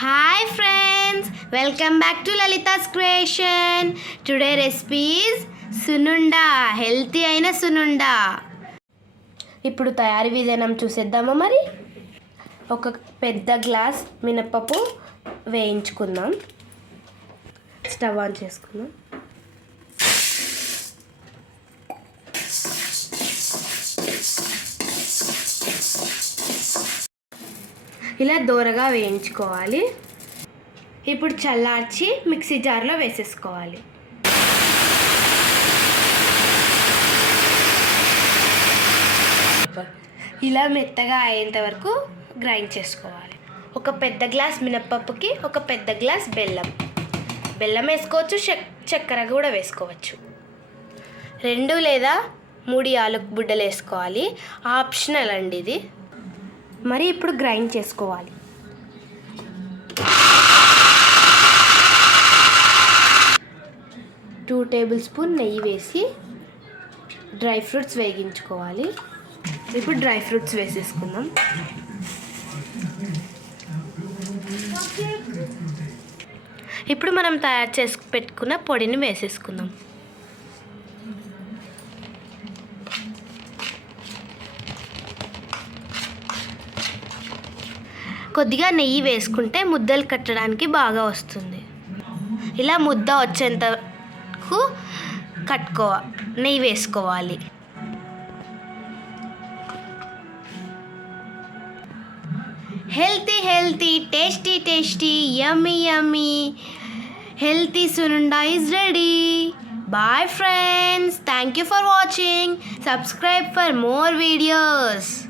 Hi friends, welcome back to Lalita's Creation. Today recipe is sunnunda, healthy అయిన సునుండా. ఇప్పుడు తయారీ విధానం చూసేద్దామా మరి. ఒక పెద్ద గ్లాస్ మినపప్పు వేయించుకుందాం. స్టవ్ ఆన్ చేసుకుందాం. ఇలా దోరగా వేయించుకోవాలి. ఇప్పుడు చల్లార్చి మిక్సీ జార్లో వేసేసుకోవాలి. ఇలా మెత్తగా అయ్యేంత వరకు గ్రైండ్ చేసుకోవాలి. ఒక పెద్ద గ్లాస్ మినప్పప్పుకి ఒక పెద్ద గ్లాస్ బెల్లం వేసుకోవచ్చు, చక్కెర కూడా వేసుకోవచ్చు. 2 లేదా 3 యాలకులు వేసుకోవాలి. ఆప్షనల్ అండి ఇది. మరి ఇప్పుడు గ్రైండ్ చేసుకోవాలి. టూ టేబుల్ స్పూన్ నెయ్యి వేసి డ్రై ఫ్రూట్స్ వేగించుకోవాలి. ఇప్పుడు డ్రై ఫ్రూట్స్ వేసేసుకుందాం. ఇప్పుడు మనం తయారు చేసి పెట్టుకున్న పొడిని వేసేసుకుందాం. కొద్దిగా నెయ్యి వేసుకుంటే ముద్దలు కట్టడానికి బాగా వస్తుంది. ఇలా ముద్ద వచ్చేంతకు నెయ్యి వేసుకోవాలి. Healthy tasty yummy healthy sunnunda is ready. Bye friends. Thank you for watching. Subscribe for more videos.